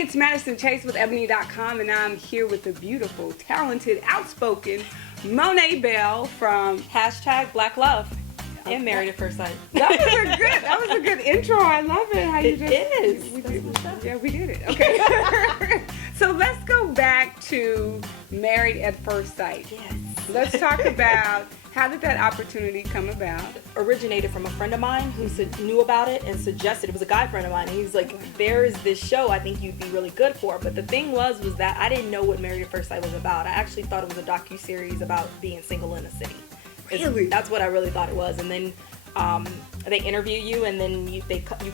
it's Madison Chase with Ebony.com, and I'm here with the beautiful, talented, outspoken Monet Bell from #BlackLove and Married at First Sight. That was a good intro. I love it. How you Yeah, we did it. Okay. So let's go back to Married at First Sight. Yes. Let's talk about how did that opportunity come about? Originated from a friend of mine who knew about it and suggested. It was a guy friend of mine, and he was like, "There's this show I think you'd be really good for." But the thing was that I didn't know what Married at First Sight was about. I actually thought it was a docu-series about being single in a city. Really? That's what I really thought it was. And then they interview you, and then you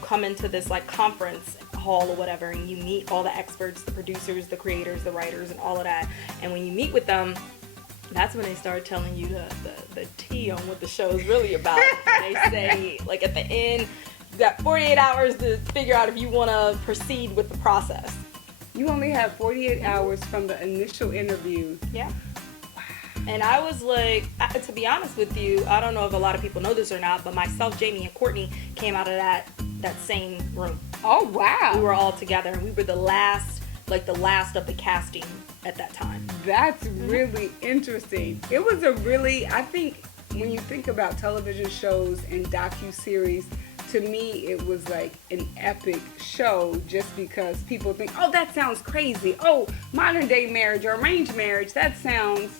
come into this like conference hall or whatever, and you meet all the experts, the producers, the creators, the writers, and all of that. And when you meet with them, that's when they start telling you the tea on what the show is really about. And they say, like, at the end, you got 48 hours to figure out if you want to proceed with the process. You only have 48 hours from the initial interview. Yeah. And I was like, to be honest with you, I don't know if a lot of people know this or not, but myself, Jamie, and Courtney came out of that same room. Oh, wow. We were all together, and we were the last of the casting at that time. That's really interesting. It was I think when you think about television shows and docu-series, to me it was like an epic show just because people think, oh, that sounds crazy. Oh, modern day marriage or arranged marriage, that sounds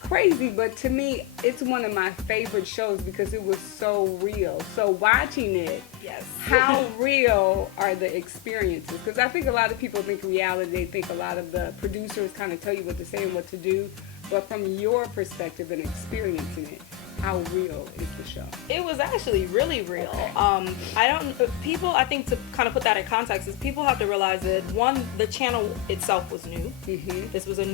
crazy. But to me, it's one of my favorite shows because it was so real. So watching it, yes. How real are the experiences? Because I think a lot of people think reality, they think a lot of the producers kind of tell you what to say and what to do. But from your perspective and experiencing it, how real is the show? It was actually really real. Okay. I think to kind of put that in context, is people have to realize that, one, the channel itself was new. Mm-hmm. This was a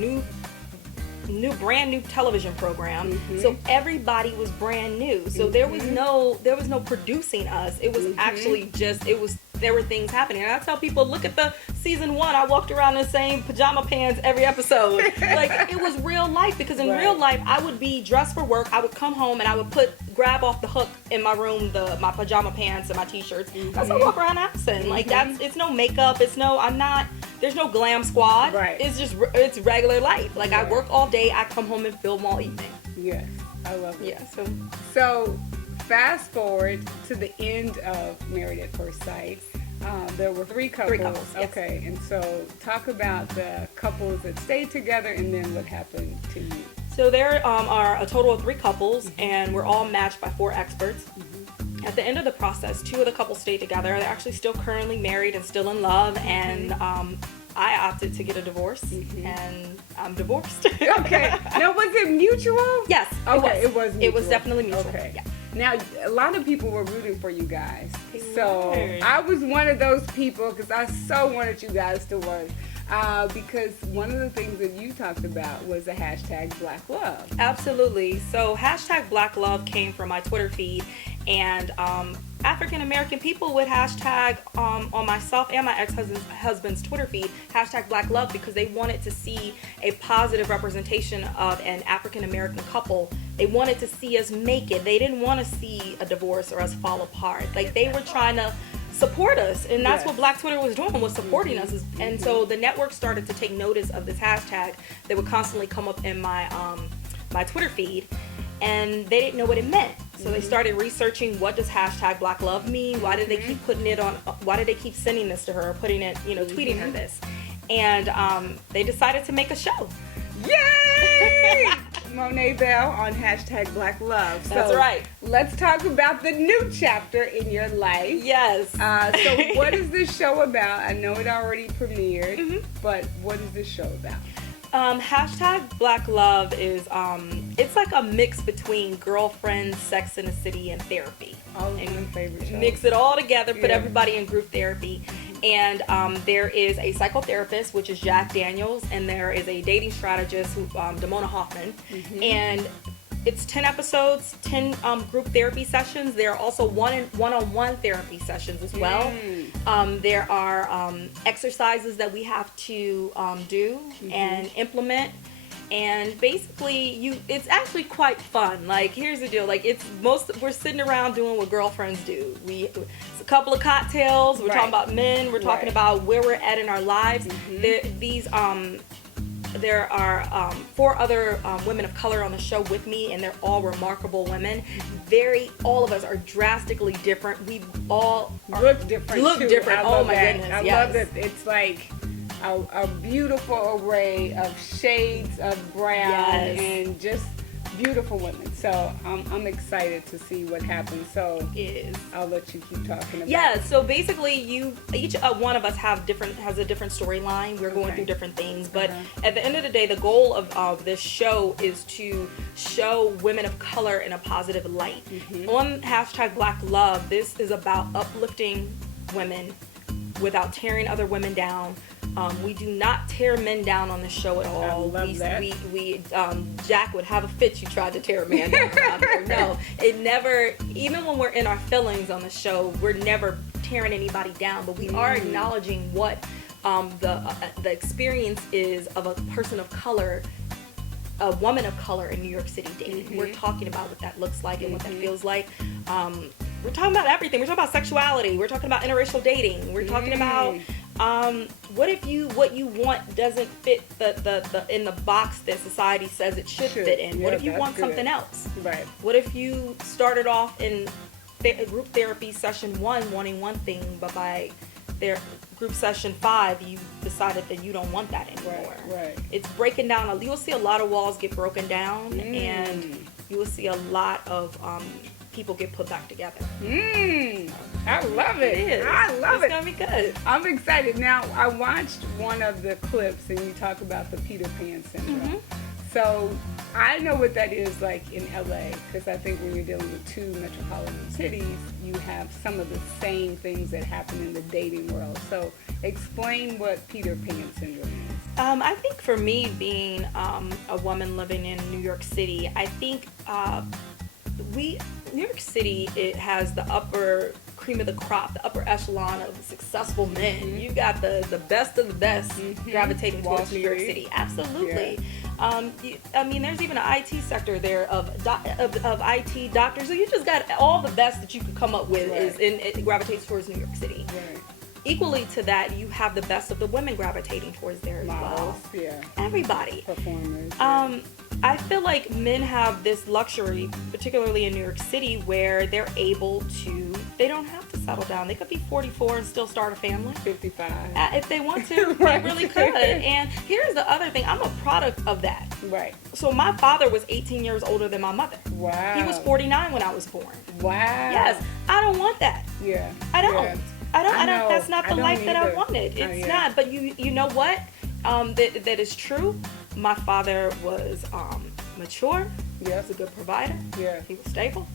brand new television program. Mm-hmm. So everybody was brand new. So there was no producing us. It was actually just, there were things happening. And I tell people, look at the season 1. I walked around in the same pajama pants every episode. Like, it was real life, because in real life, I would be dressed for work. I would come home and I would grab off the hook in my room my pajama pants and my t-shirts. That's how I walk around Madison. Like, it's no makeup. There's no glam squad. Right. It's regular life. Like, I work all day. I come home and film all evening. Yes, I love it. Yeah. So fast forward to the end of Married at First Sight. There were three couples. Yes. Okay, and so talk about the couples that stayed together and then what happened to you. So there are a total of 3 couples, and we're all matched by 4 experts. At the end of the process, 2 of the couples stayed together. They're actually still currently married and still in love, and I opted to get a divorce, and I'm divorced. Okay. Now, was it mutual? Yes. Okay, it was mutual. It was definitely mutual. Okay. Yeah. Now, a lot of people were rooting for you guys. So were. I was one of those people because I so wanted you guys to work. Because one of the things that you talked about was the #BlackLove. Absolutely. So #BlackLove came from my Twitter feed, and African American people would hashtag on myself and my ex-husband's Twitter feed #BlackLove, because they wanted to see a positive representation of an African American couple. They wanted to see us make it. They didn't want to see a divorce or us fall apart. Like, they were trying to support us, and that's what Black Twitter was doing, was supporting us. And so the network started to take notice of this hashtag that would constantly come up in my my Twitter feed, and they didn't know what it meant. So they started researching, what does #BlackLove mean? Why did they keep putting it on? Why did they keep sending this to her, putting it, tweeting her this? And they decided to make a show. Yay! Monet Bell on #BlackLove. That's right. Let's talk about the new chapter in your life. Yes. So what is this show about? I know it already premiered, but what is this show about? #BlackLove is it's like a mix between Girlfriend, Sex in the City, and therapy. All of my favorite shows. Mix it all together, put everybody in group therapy. And there is a psychotherapist, which is Jack Daniels, and there is a dating strategist, Damona Hoffman. And it's 10 episodes, 10 group therapy sessions. There are also one-on-one therapy sessions as well. There are exercises that we have to do and implement. And basically, it's actually quite fun. Like, here's the deal. Like, we're sitting around doing what girlfriends do. It's a couple of cocktails. We're talking about men. We're talking about where we're at in our lives. There are 4 other women of color on the show with me, and they're all remarkable women. All of us are drastically different. We all look different. Oh my goodness! I love that. It's like a beautiful array of shades of brown and just beautiful women. So I'm excited to see what happens. So I'll let you keep talking about it. So basically each one of us has a different storyline. We're going through different things, but at the end of the day, the goal of this show is to show women of color in a positive light. On #BlackLove, this is about uplifting women without tearing other women down. We do not tear men down on the show at all. I love that. Jack would have a fit. You tried to tear a man down. No, it never. Even when we're in our feelings on the show, we're never tearing anybody down. But we are acknowledging what the experience is of a person of color, a woman of color in New York City dating. We're talking about what that looks like and what that feels like. We're talking about everything. We're talking about sexuality. We're talking about interracial dating. We're talking about what if what you want doesn't fit the in the box that society says it should fit in? What if you want something else? Right. What if you started off in group therapy session 1 wanting one thing, but by group session 5 you decided that you don't want that anymore? Right. It's breaking down. You will see a lot of walls get broken down, and you will see a lot of people get put back together. I love it. It's gonna be good. I'm excited. Now, I watched one of the clips, and you talk about the Peter Pan syndrome. So I know what that is like in LA, because I think when you're dealing with 2 metropolitan cities, you have some of the same things that happen in the dating world. So explain what Peter Pan syndrome is. I think for me, being a woman living in New York City, I think New York City, it has the upper cream of the crop, the upper echelon of successful men. You got the best of the best gravitating towards New York City. Absolutely. I mean, there's even an IT sector there of IT doctors. So you just got all the best that you could come up with it gravitates towards New York City. Equally to that, you have the best of the women gravitating towards there as well. Everybody. Performers. I feel like men have this luxury, particularly in New York City, where they don't have to settle down. They could be 44 and still start a family. 55. If they want to, they really could. And here's the other thing. I'm a product of that. Right. So my father was 18 years older than my mother. Wow. He was 49 when I was born. Wow. Yes. I don't want that. Yeah. I don't. Yeah. I don't. That's not the life that I wanted. It's not. But you know what? That is true. My father was mature. He was a good provider. He was stable.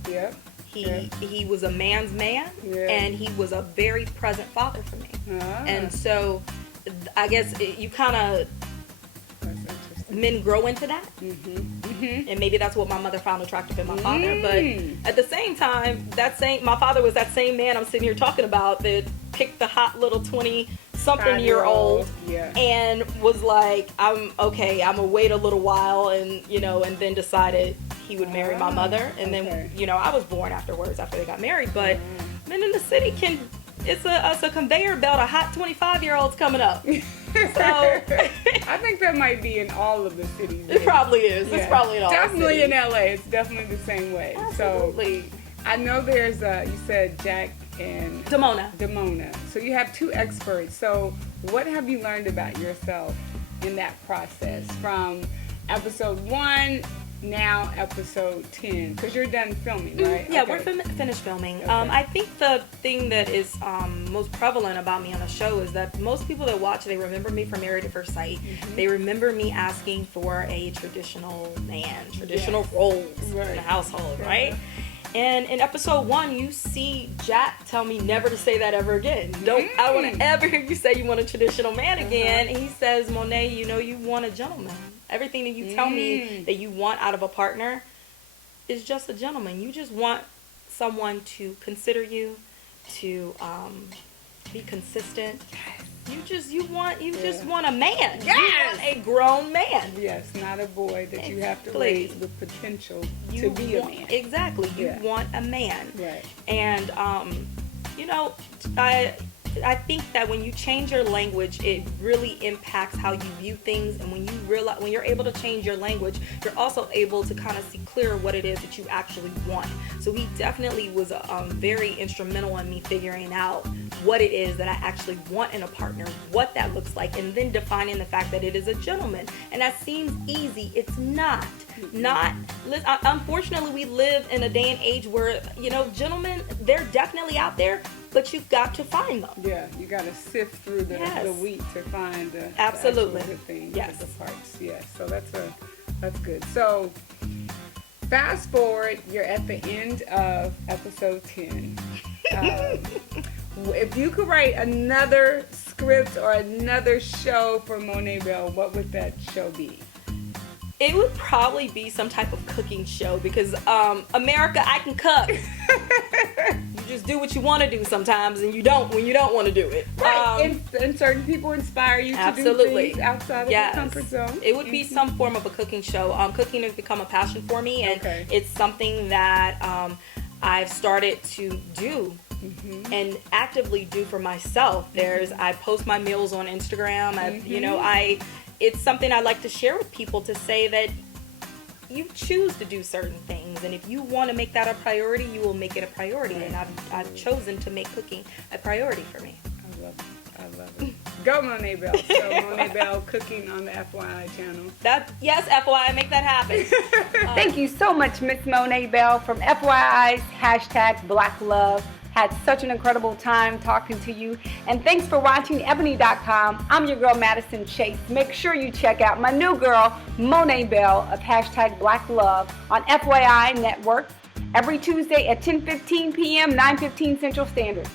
He was a man's man, and he was a very present father for me. And so, I guess you kind of men grow into that, and maybe that's what my mother found attractive in my father. But at the same time, my father was that same man I'm sitting here talking about that picked the hot little 20-something-year-old and was like, I'm gonna wait a little while, and then decided he would marry my mother, and then I was born after they got married. But men in the city it's a conveyor belt of hot 25-year-olds coming up. So I think that might be in all of the cities. It probably is. It's probably in all definitely cities. in LA. It's definitely the same way. Absolutely. So I know there's you said Jack and Damona. So you have 2 experts. So what have you learned about yourself in that process from episode 1? Now episode 10, because you're done filming, right? Yeah, we're finished filming. I think the thing that is most prevalent about me on the show is that most people that watch, they remember me from Married at First Sight. They remember me asking for a traditional roles in the household, right? And in episode 1, you see Jack tell me never to say that ever again. I don't want to ever hear you say you want a traditional man again. And he says, Monet, you want a gentleman. Everything that you tell me that you want out of a partner is just a gentleman. You just want someone to consider you, to be consistent. You just want a man. Yes. You want a grown man. Yes, not a boy that you have to Exactly. raise with potential to be a man. Exactly. You Yeah. want a man. Right. And I think that when you change your language, it really impacts how you view things. And when you're able to change your language, you're also able to kind of see clearer what it is that you actually want. So he definitely was very instrumental in me figuring out what it is that I actually want in a partner, what that looks like, and then defining the fact that it is a gentleman. And that seems easy. It's not. Unfortunately, we live in a day and age where, gentlemen, they're definitely out there, but you've got to find them. Yeah, you got to sift through the wheat to find the Absolutely. the thing, Yes. the parts. Yeah, so that's good. So fast forward, you're at the end of episode 10. If you could write another script or another show for Monet Bell, what would that show be? It would probably be some type of cooking show because America, I can cook. You just do what you want to do sometimes, and you don't when you don't want to do it. Right. And certain people inspire you to do things outside of your comfort zone. It would be some form of a cooking show. Cooking has become a passion for me, and it's something that I've started to do. Mm-hmm. And actively do for myself. I post my meals on Instagram. It's something I like to share with people to say that you choose to do certain things, and if you want to make that a priority, you will make it a priority. Right. And I've chosen to make cooking a priority for me. I love it. Go Monet Bell. So Monet Bell cooking on the FYI channel. Yes, FYI, make that happen. Thank you so much, Miss Monet Bell from FYI's #BlackLove. Had such an incredible time talking to you. And thanks for watching Ebony.com. I'm your girl, Madison Chase. Make sure you check out my new girl, Monet Bell of #BlackLove on FYI Network every Tuesday at 10:15 p.m., 9:15 Central Standard.